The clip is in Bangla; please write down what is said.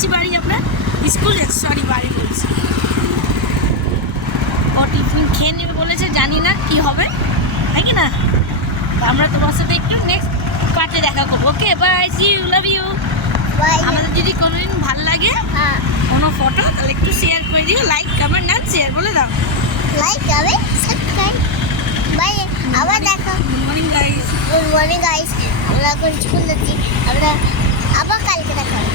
যাচ্ছি বাড়ি, আপনার স্কুল যাচ্ছি, সরি বাড়ি বলছি। ও টিফিন খেয়ে নেবে বলেছে, জানি না কি হবে, তাই কি না? আমরা তোমার সাথে একটু নেক্সট পার্টে দেখা করবো। Okay bye, C you, love you. আমাদের যদি কোনোদিন ভালো লাগে কোনো ফটো, তাহলে একটু শেয়ার করে দিও, লাইক কমেন্ট না শেয়ার বলে দাও। লাইক হবে, সাবস্ক্রাইব। বাই, আবার দেখো। Good morning guys. Good morning guys, আমরা এখন স্কুল যাচ্ছি, আমরা আবার কালকে দেখা হবে।